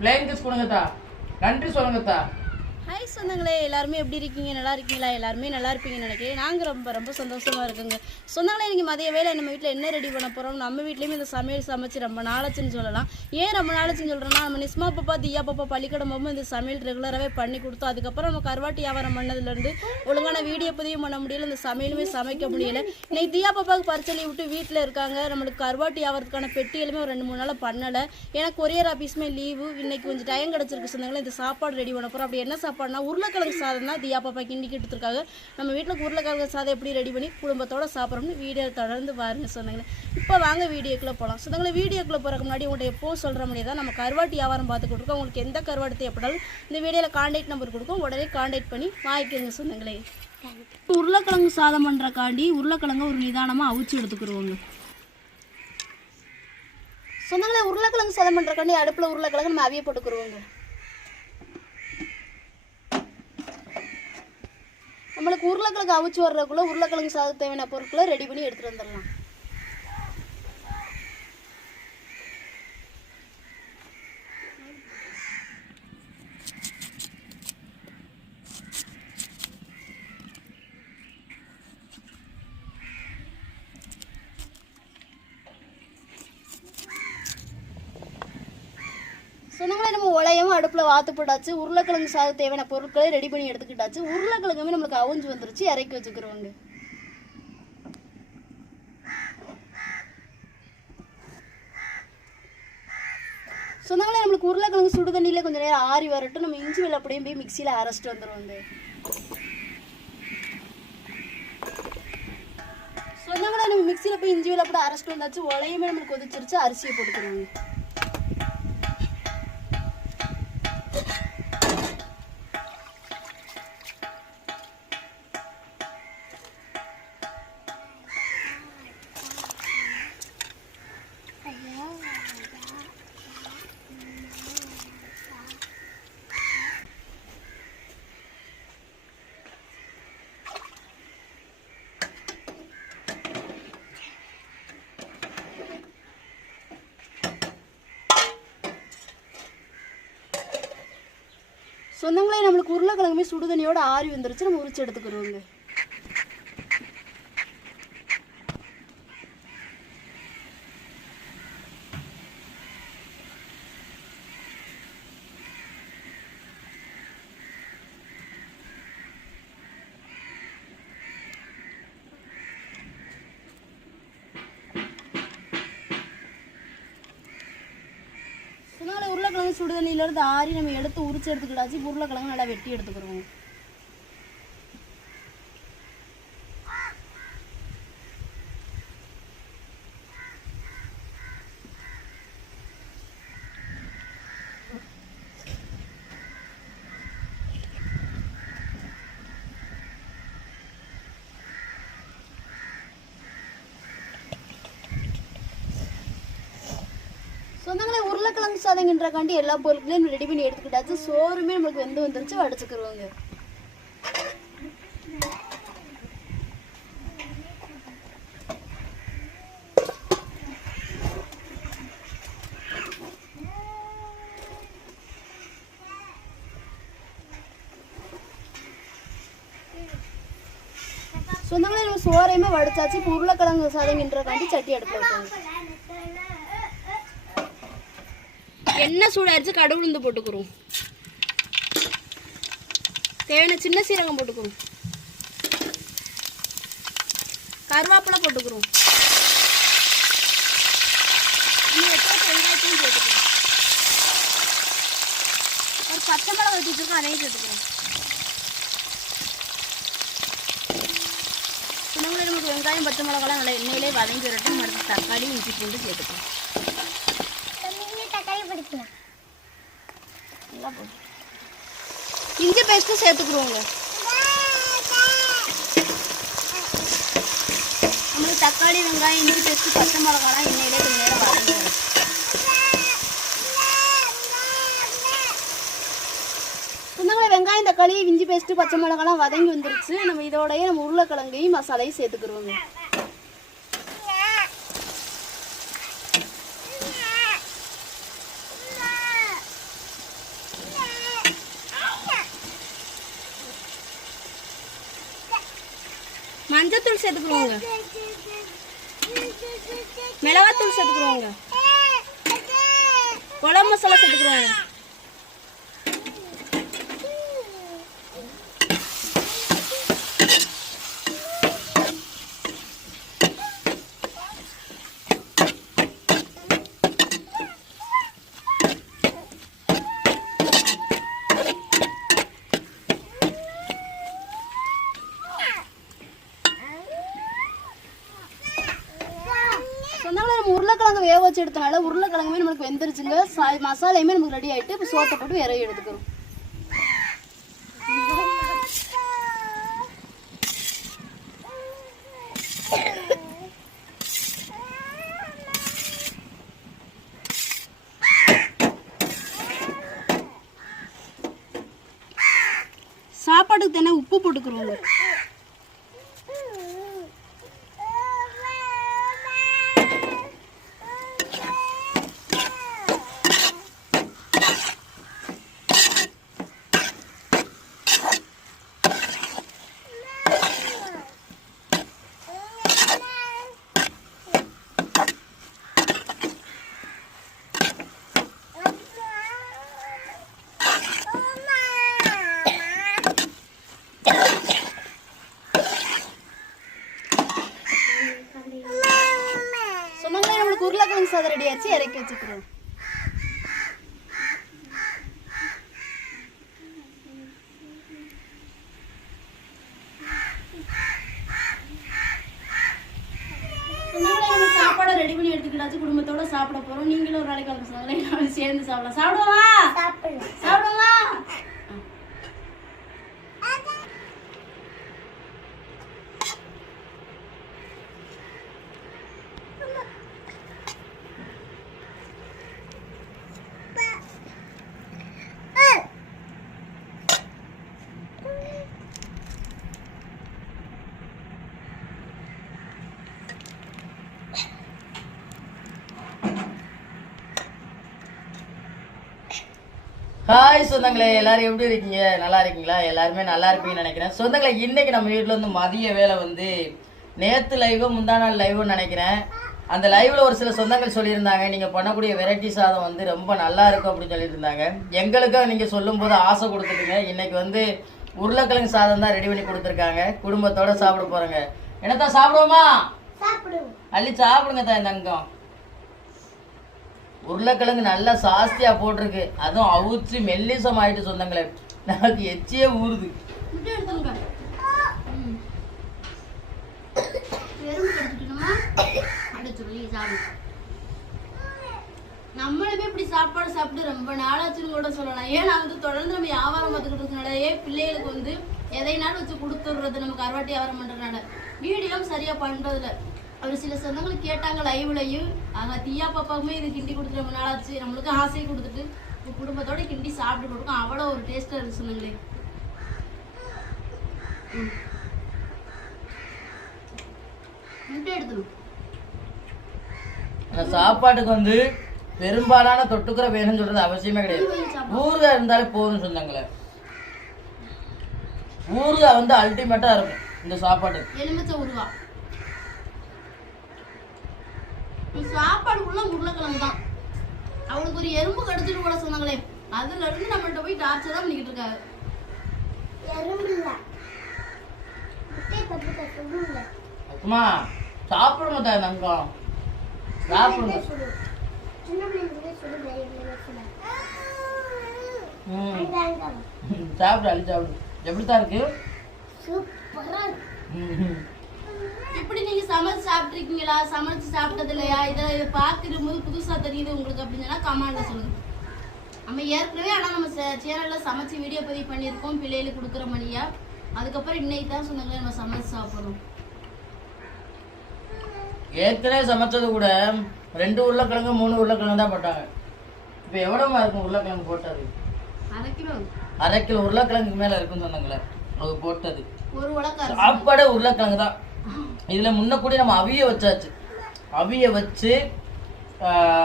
Plane kiss கொடுங்கத்தா. நன்றி சொல்லுங்கத்தா. Hi சொந்தங்களே, எல்லாருமே எப்படி இருக்கீங்க? நல்லா இருக்கீங்களா? எல்லாருமே நல்லா இருப்பீங்கன்னு நினைக்கிறேன். நாங்கள் ரொம்ப சந்தோஷமாக இருக்குங்க. சொந்தங்களே, இன்றைக்கி மதிய வேலை நம்ம வீட்டில் என்ன ரெடி பண்ண போகிறோம்? நம்ம வீட்லேயுமே இந்த சமையல் சமைச்சு ரொம்ப நாளாச்சுன்னு சொல்லலாம். ஏன் ரொம்ப நாளாச்சுன்னு சொல்கிறேன்னா, நம்ம நிஸ்மா பாப்பா தியா பாப்பா பள்ளிக்கூடம் போகும்போது இந்த சமையல் ரெகுலராகவே பண்ணி கொடுத்தோம். அதுக்கப்புறம் நம்ம கருவாட்டு வியாபாரம் பண்ணதுலேருந்து ஒழுங்கான வீடியோ பதிவும் பண்ண முடியல, இந்த சமையலுமே சமைக்க முடியலை. இன்னைக்கு தியா பாப்பாவுக்கு பரிச்சலி விட்டு வீட்டில் இருக்காங்க. நம்மளுக்கு கருவாட்டு வியாபாரத்துக்கான பெட்டியலுமே ஒரு 2-3 நாளாக பண்ணலை. ஏன்னா கொரியர் ஆஃபீஸுமே லீவு. இன்றைக்கி கொஞ்சம் டைம் கிடச்சிருக்கு சொந்தங்களே. இந்த சாப்பாடு ரெடி பண்ண போகிறோம். அப்படி என்ன சாப்பாடுனா உருளைக்கிழங்கு சாதம் தான் தியா பாப்பா கிண்டிக்கு எடுத்துருக்காங்க. நம்ம வீட்டில் உருளைக்கிழங்கு சாதம் எப்படி ரெடி பண்ணி குடும்பத்தோடு சாப்பிட்றோம்னு வீடியோ தொடர்ந்து பாருங்க சொன்னாங்களே. இப்போ வாங்க வீடியோக்குள்ளே போகலாம். சொந்தங்களே, வீடியோக்குள்ளே போகிறக்கு முன்னாடி உங்கள்கிட்ட எப்போவும் சொல்கிற முடியாது, நம்ம கருவாட்டு வியாபாரம் பார்த்து கொடுத்துருக்கோம். உங்களுக்கு எந்த கருவாட்டு தேவைப்படாலும் இந்த வீடியோவில் கான்டாக்ட் நம்பர் கொடுக்கும், உடனே கான்டாக்ட் பண்ணி வாங்கிக்கோங்க சொந்தங்களே. உருளைக்கிழங்கு சாதம் பண்ணுறக்காண்டி உருளைக்கிழங்கு ஒரு நிதானமாக அவிச்சு எடுத்துக்கிடுவோங்க சொந்தங்களே. உருளைக்கிழங்கு சாதம் பண்ணுறக்காண்டி அடுப்பில் உருளைக்கிழங்கு நம்ம அவிய போட்டுக்கிடுவோங்க. நம்மளுக்கு உருளைக்கிழங்கு அவிச்சு வர்றதுக்குள்ள உருளைக்கிழங்கு சாதம் தேவையான பொருட்களை ரெடி பண்ணி எடுத்துகிட்டு வந்துடலாம். சொன்னங்களே, நம்ம உலையும் அடுப்பில் வாத்து போட்டாச்சு. உருளைக்கிழங்கு சாதம் தேவையான பொருட்களை ரெடி பண்ணி எடுத்துக்கிட்டாச்சு. உருளைக்கிழங்குமே நம்மளுக்கு அவிஞ்சு வந்துருச்சு, இறக்கி வச்சுக்கிறோங்க. சொன்னங்களே, நம்மளுக்கு உருளைக்கிழங்கு சுடு தண்ணியில கொஞ்சம் நேரம் ஆறி வரட்டும். நம்ம இஞ்சி வெள்ளப்படியும் போய் மிக்சியில் அரைச்சிட்டு வந்துடுவோங்க. சொன்னங்களே, நம்ம மிக்சியில் போய் இஞ்சி வெள்ளப்படி அரைச்சிட்டு வந்தாச்சு. உலையுமே நம்மளுக்கு கொதிச்சிருச்சு. அரிசியை போட்டுக்கிறோங்க. சொந்தங்களே, நம்மளுக்கு உருளைக்கிழங்குமே சுடுதண்ணியோட ஆறி வந்துருச்சு. நம்ம உரிச்சு எடுத்துக்கிறோங்க. உருளைக்கிழங்கு சுடுதண்ணியிலேருந்து ஆறி நம்ம எடுத்து உரிச்சு எடுத்துக்கிட்டாச்சு. உருளைக்கிழங்கு நல்லா வெட்டி எடுத்துக்கிறோம். சொந்தங்களே, உருளைக்கிழங்கு சாதம்ன்றக்காண்டி எல்லா பொருட்களையும் ரெடி பண்ணி எடுத்துக்கிட்டாச்சு. சோறுமே நம்மளுக்கு வெந்து வந்துருச்சு, வடிச்சுக்கிடுவோங்க. சொந்தங்களே, நம்ம சோறையுமே வடிச்சாச்சு. இப்போ உருளைக்கிழங்கு சாதம்ன்றக்காண்டி சட்டி அடுப்பில் வைக்கோங்க. எண்ணெய் சூடாயிருச்சு. கடுகு உளுந்து போட்டுக்கிறோம். தேவையான சின்ன சீரகம் போட்டுக்கிறோம். கருவேப்பிலை போட்டுக்கிறோம். வெங்காயத்தையும் சேர்த்துக்கிறோம். ஒரு பச்சை மிளகாய் வெட்டி வச்சிருக்கோம், அதையும் சேர்த்துக்கிறோம். சின்னவங்களே, நமக்கு வெங்காயம் பச்சை மிளகாலாம் நல்லா எண்ணெயிலே வதங்கி வரட்டும். அடுத்து தக்காளி இஞ்சி பூண்டு சேர்த்துக்கிறோம். இஞ்சி பேஸ்ட்டு சேர்த்துக்குருவோங்க. நம்மளுக்கு தக்காளி வெங்காயம் இஞ்சி பேஸ்ட்டு பச்சை மிளகாலாம் எண்ணெயிலே கொஞ்சம் நேரம் வதங்கி வரும். சொந்தங்களே, வெங்காயம் தக்காளி இஞ்சி பேஸ்ட்டு பச்சை மிளகாலாம் வதங்கி வந்துருச்சு. நம்ம இதோடய நம்ம உருளைக்கிழங்கையும் மசாலையும் சேர்த்துக்குருவோங்க. மிளகாத்தூள் சேர்த்துக்குருவாங்க, மிளகாத்தூள் சேர்த்துக்குருவாங்க, குழம்பு மசாலா சேர்த்துக்குருவாங்க. சொன்னாங்களே நம்ம உருளைக்கிழங்கு வேக வச்சு எடுத்தனால உருளைக்கிழங்குமே நம்மளுக்கு வெந்துருச்சுங்க. மசாலையுமே நமக்கு ரெடி ஆகிட்டு இப்போ சோத்தை போட்டு விரைவி எடுத்துக்கிறோம். சாப்பாட்டுக்கு தானே உப்பு போட்டுக்கிறோங்க. சொன்னாங்களே நம்மளுக்கு உருளைக்கிழங்கு சாதம் ரெடி ஆச்சு, இறக்கி வச்சுக்கிறோம். சாப்பாடை ரெடி பண்ணி எடுத்துக்கிட்டாச்சு, குடும்பத்தோட சாப்பிட போறோம். நீங்களும் ஒரு நாளைக்கு வந்து சொன்னாங்களே சேர்ந்து சாப்பிடலாம். சாப்பிடுவா சாப்பிடுவா. ஹாய் சொந்தங்களே, எல்லாரும் எப்படி இருக்கீங்க? நல்லா இருக்கீங்களா? எல்லாருமே நல்லா இருப்பீங்கன்னு நினைக்கிறேன். சொந்தங்களே, இன்னைக்கு நம்ம வீட்டில் வந்து மதிய வேலை வந்து நேற்று லைவோ முந்தா நாள் லைவோன்னு நினைக்கிறேன். அந்த லைவ்ல ஒரு சில சொந்தங்கள் சொல்லியிருந்தாங்க, நீங்க பண்ணக்கூடிய வெரைட்டி சாதம் வந்து ரொம்ப நல்லா இருக்கும் அப்படின்னு சொல்லிட்டு இருந்தாங்க. எங்களுக்கும் நீங்க சொல்லும் போது ஆசை கொடுத்துட்டுங்க. இன்னைக்கு வந்து உருளைக்கிழங்கு சாதம் தான் ரெடி பண்ணி கொடுத்துருக்காங்க. குடும்பத்தோட சாப்பிட போறோங்க. என்னத்தான் சாப்பிடுவோமா? அள்ளி சாப்பிடுங்க தான். தங்கம் உருளைக்கிழங்கு நல்லா சாஸ்தியா போட்டிருக்கு, அதுவும் அவுச்சு மெல்லிசம் ஆயிட்டு சொந்தங்களே, நமக்கு எச்சியே ஊறுது. நம்மளுமே இப்படி சாப்பாடு சாப்பிட்டு ரொம்ப நாளாச்சுன்னு கூட சொல்லலாம். ஏன்னா வந்து தொடர்ந்து நம்ம வியாபாரம் பார்த்துக்கிட்டு இருக்கனாலே பிள்ளைகளுக்கு வந்து எதைனாலும் வச்சு கொடுத்துடுறது, நமக்கு அறுவாட்டி வியாபாரம் பண்றதுனால வீடியோவும் சரியா பண்றதுல ஒரு சில சொந்தங்களுக்கு கேட்டாங்க லைவ்லையும். ஆக தீயா பாப்பாவுமே இது கிண்டி கொடுத்து ரொம்ப நாளாச்சு, நம்மளுக்கு ஆசையை கொடுத்துட்டு குடும்பத்தோட கிண்டி சாப்பிட்டு கொடுக்கும். அவ்வளோ ஒரு டேஸ்டா இருக்கு சொன்னாங்களே. சாப்பாட்டுக்கு வந்து பெரும்பாலான தொட்டுக்கிற வேணும்னு சொல்றது அவசியமே கிடையாது. ஊறுகாய் இருந்தாலே போதும் சொந்தங்களே. ஊறுகாய் வந்து அல்டிமேட்டா இருக்கும் இந்த சாப்பாட்டுக்கு. எலுமிச்சை ஊறுகாய் சாப்பாடுக்குள்ள உருளைக்கிழங்கு தான். அவளுக்கு ஒரு எறும்பு கடிச்சிட்டு கூட சொன்னாங்களே, அதுல இருந்து நம்மள்ட்ட போய் டார்ச்சர் தான் பண்ணிக்கிட்டு இருக்காங்க. அம்மா சாப்பிடுங்க தான் தங்கம், சாப்பிடுங்க. சாப்பிடு, அள்ளி சாப்பிடு. எப்படித்தான் இருக்கு? இப்படி நீங்க சமைச்சு சாப்பிட்டுருக்கீங்களா? சமைச்சு சாப்பிட்டது இல்லையா? இதை பார்த்துடும் போது புதுசா தெரியுது உங்களுக்கு அப்படின்னு சொன்னா கமெண்ட்ல சொல்லுங்க. நம்ம ஏற்கனவே ஆனால் நம்ம சேனல்ல சமைச்சு வீடியோ பதிவு பண்ணியிருக்கோம் பிள்ளைகளுக்கு கொடுக்குற மணியா. அதுக்கப்புறம் இன்னைக்கு தான் சொன்னாங்களே நம்ம சமைச்சு சாப்பிடணும். ஏற்கனவே சமைச்சது கூட 2 உருளைக்கிழங்கு 3 உருளைக்கிழங்கு தான் போட்டாங்க. இப்போ எவ்வளோமா இருக்கும் உருளைக்கிழங்கு போட்டது? அரை கிலோ உருளைக்கிழங்குக்கு மேல இருக்குன்னு சொன்னாங்களே, அது போட்டது ஒரு உலக்க சாப்பாடே உருளைக்கிழங்கு தான். இதுல முன்ன கூட நம்ம அவிய வச்சாச்சு. அவிய வச்சு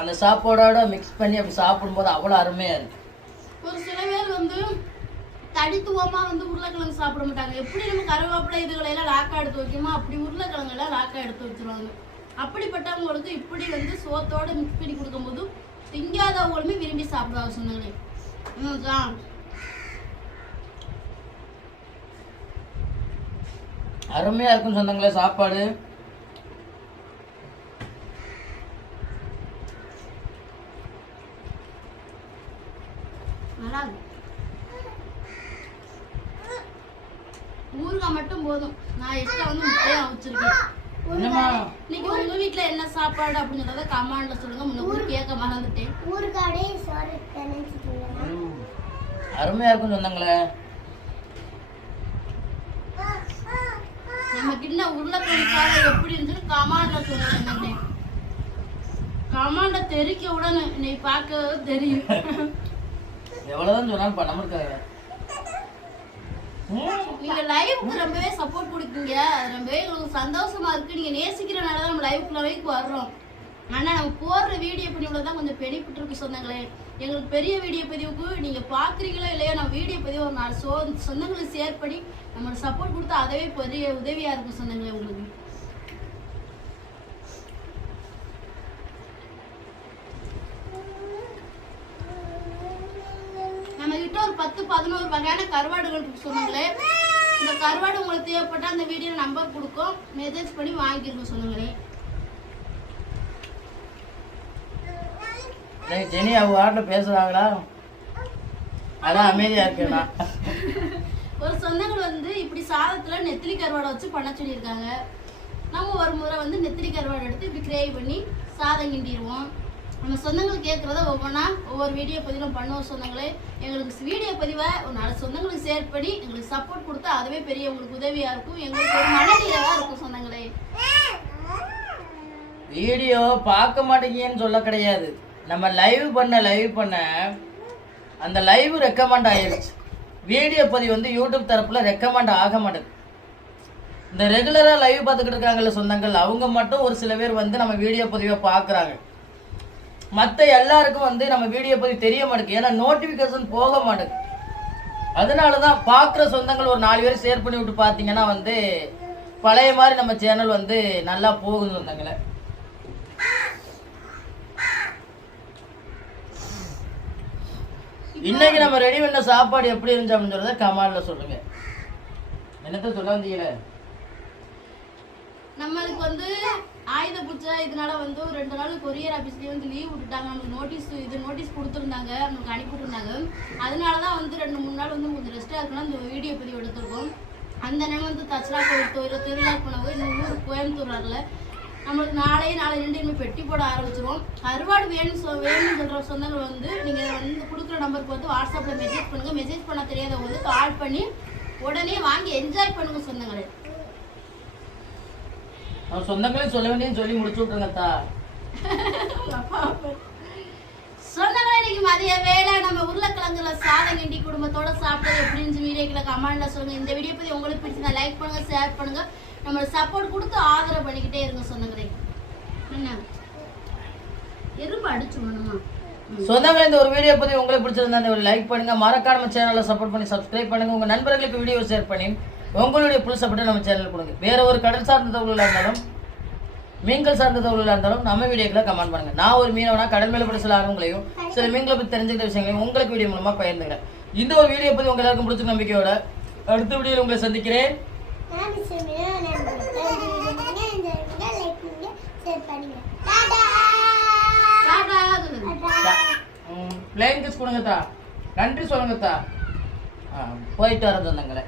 அந்த சாப்பாடோட மிக்ஸ் பண்ணி அப்படி சாப்பிடும்போது அவ்வளோ அருமையா இருக்கு. ஒரு சில பேர் வந்து தனித்துவமா வந்து உருளைக்கிழங்கு சாப்பிட மாட்டாங்க. எப்படி நம்ம கருவேப்பிலை இதுகளை எல்லாம் லாக்கா எடுத்து வைக்குமோ அப்படி உருளைக்கிழங்கு எல்லாம் லாக்கா எடுத்து வச்சிருவாங்க. அப்படிப்பட்டவங்களுக்கு இப்படி வந்து சோத்தோட மிக்ஸ் பண்ணி கொடுக்கும்போது திங்காதவங்களுமே விரும்பி சாப்பிடுவாங்க சொன்னாங்களே. அருமையா இருக்கும் சொந்தங்களே சாப்பாடு. நல்லா இருக்கு. ஊறுகாய் மட்டும் போதும். நான் எக்ஸ்ட்ரா வந்து முட்டையை அவிச்சிருக்கேன். இன்னைக்கு உங்க வீட்டுல என்ன சாப்பாடு அப்படிங்கறத கமெண்ட்ல சொல்லுங்க. முன்ன கேட்க மறந்துட்டேன். ஊறுகாடே சாரி அருமையா இருக்கும் சொந்தங்களே. நம்ம கிட்ட உருளைக்கிழங்கு எப்படி இருந்துச்சு கமெண்ட்ல சொல்லுங்க. கமெண்ட தெரிக்க உடனே நீ பார்க்க தெரியும். எவ்வளவுதான் சொன்னாலும் பண்ண முடியாது. நீங்க லைவுக்கு ரொம்பவே சப்போர்ட் கொடுக்கீங்க. ரொம்பவே உங்களுக்கு சந்தோஷமா இருக்கு. நீங்க நேசிக்கிறனால தான் நம்ம லைவுக்கு வர்றோம். ஆனா நம்ம போடுற வீடியோ பதிவுல தான் கொஞ்சம் பெனிஃபிட் இருக்கு சொந்தங்களே. எங்களுக்கு பெரிய வீடியோ பதிவுக்கு நீங்க பாக்குறீங்களோ இல்லையோ நம்ம வீடியோ பதிவு ஒரு 4 சொந்தங்களுக்கு ஷேர் பண்ணி நம்மளுக்கு சப்போர்ட் கொடுத்தா அதவே பெரிய உதவியா இருக்கும் சொந்தங்களே உங்களுக்கு. நம்ம கிட்ட ஒரு 10-11 வகையான கருவாடுகள் இருக்கு சொன்னாங்களே. இந்த கருவாடு உங்களுக்கு தேவைப்பட்டா அந்த வீடியோ நம்பர் கொடுக்கும், மெசேஜ் பண்ணி வாங்கிருக்கோம் சொன்னாங்களே. ஜெனி அவங்க வாட்டில் பேசுறாங்களா? அதான் அமைதியா இருக்கேண்ணா. ஒரு சொந்தங்கள் வந்து இப்படி சாதத்துல நெத்திலி கருவாடை வச்சு பண்ண சொல்லியிருக்காங்க. நம்ம ஒரு முறை வந்து நெத்திலி கருவாடை எடுத்து இப்படி கிரேவி பண்ணி சாதம் கிண்டிடுவோம். நம்ம சொந்தங்கள் கேட்குறத ஒவ்வொன்றா ஒவ்வொரு வீடியோ பதிவும் பண்ணுவோம் சொந்தங்களே. எங்களுக்கு வீடியோ பதிவை ஒரு 4 சொந்தங்களுக்கு ஷேர் பண்ணி எங்களுக்கு சப்போர்ட் கொடுத்தா அதுவே பெரிய உங்களுக்கு உதவியா இருக்கும். எங்களுக்கு ஒரு மனநிறைவா இருக்கும் சொந்தங்களே. வீடியோ பார்க்க மாட்டேங்கன்னு சொல்ல கிடையாது. நம்ம லைவ் பண்ண அந்த லைவ் ரெக்கமெண்ட் ஆயிருச்சு. வீடியோ பதிவு வந்து யூடியூப் தரப்புல ரெக்கமெண்ட் ஆக மாட்டேங்குது. இந்த ரெகுலரா லைவ் பார்த்துக்கிட்டு இருக்காங்கல்ல சொந்தங்கள், அவங்க மட்டும் ஒரு சில பேர் வந்து நம்ம வீடியோ பதிவை பார்க்குறாங்க. மற்ற எல்லாருக்கும் வந்து நம்ம வீடியோ பதிவு தெரிய மாட்டேங்குது. ஏன்னா நோட்டிஃபிகேஷன் போக மாட்டேங்குது. அதனாலதான் பார்க்குற சொந்தங்கள் ஒரு 4 பேர் ஷேர் பண்ணி விட்டு பார்த்தீங்கன்னா வந்து பழைய மாதிரி நம்ம சேனல் வந்து நல்லா போகுது சொந்தங்களை. இன்னைக்கு நம்ம ரெடி பண்ண சாப்பாடு எப்படி இருந்துச்சு அப்படின்னு சொல்றத கமெண்ட்ல சொல்லுங்க. என்னத்த சொல்ல வந்தீங்க? நம்மளுக்கு வந்து ஆயுத பூஜை இதனால வந்து 2 நாள் கொரியர் ஆஃபீஸ்லேயே வந்து லீவ் விட்டுட்டாங்க. நமக்கு நோட்டீஸ் கொடுத்துருந்தாங்க, நமக்கு அனுப்பிவிட்டுருந்தாங்க. அதனாலதான் வந்து 2-3 நாள் வந்து கொஞ்சம் ரெஸ்டாக இருக்கணும் இந்த வீடியோ பதிவு எடுத்திருக்கோம். அந்த நேரம் வந்து தச்சலா கோயில் திருவிழா போனவங்க இன்னும் ஊர் கோயம்புத்தூர் வரல. நம்மளுக்கு நாளை 2 பெட்டி போட ஆரம்பிச்சிருவோம். கருவாடு வேணும்னு சொல்ற சொந்தங்கள் வந்து நீங்க வந்து கொடுக்குற நம்பருக்கு வந்து வாட்ஸ்அப்ல மெசேஜ் பண்ணுங்க. மெசேஜ் பண்ண தெரியாதவங்க வந்து கால் பண்ணி உடனே வாங்கி என்ஜாய் பண்ணுங்க சொந்தங்களே. சொந்தங்களே சொல்ல வேண்டியன்னு சொல்லி முடிச்சு விட்டுருங்கத்தா. சொந்தங்களே இன்னைக்கு மதிய வேலை நம்ம உருளைக்கிழங்குல சாதம் கிண்டி குடும்பத்தோட சாப்பிட்டது எப்படின்னு வீடியோக்குள்ள கமெண்ட்ல சொல்லுங்க. இந்த வீடியோ பத்தி உங்களுக்கு பிடிச்சிருந்தா லைக் பண்ணுங்க, ஷேர் பண்ணுங்க, நம்ம சப்போர்ட் கொடுத்து ஆதரவு பண்ணிக்கிட்டே இருங்க சொந்தங்களே. என்ன எறும்பு அடிச்சு வேணுமா சொந்தங்களே? இந்த ஒரு வீடியோ பத்தி உங்களுக்கு பிடிச்சிருந்தா ஒரு லைக் பண்ணுங்க, மறக்காம நம்ம சேனலை சப்போர்ட் பண்ணி சப்ஸ்கிரைப் பண்ணுங்க, உங்க நண்பர்களுக்கு வீடியோ ஷேர் பண்ணி உங்களுடைய புல் சப்போர்ட்டை நம்ம சேனல் கொடுங்க. வேற ஒரு கடல் சார்ந்த தகவலாக இருந்தாலும் மீன்கள் சார்ந்த தகவலாக இருந்தாலும் நம்ம வீடியோக்களை கமெண்ட் பண்ணுங்க. நான் ஒரு மீனவனா கடல் மேல படி சில ஆர்வங்களையும் சில மீன்களை பற்றி தெரிஞ்சுக்கிட்ட விஷயங்களையும் உங்களுக்கு வீடியோ மூலமா பகிர்ந்துக்கிறேன். இந்த ஒரு வீடியோ பத்தி உங்க எல்லாருக்கும் பிடிச்ச நம்பிக்கையோட அடுத்த வீடியோவில் உங்களை சந்திக்கிறேன். பிளேன் கிஸ் கொடுங்கத்தா, நன்றி சொல்லுங்கத்தா. போயிட்டு வர சொந்தங்களே.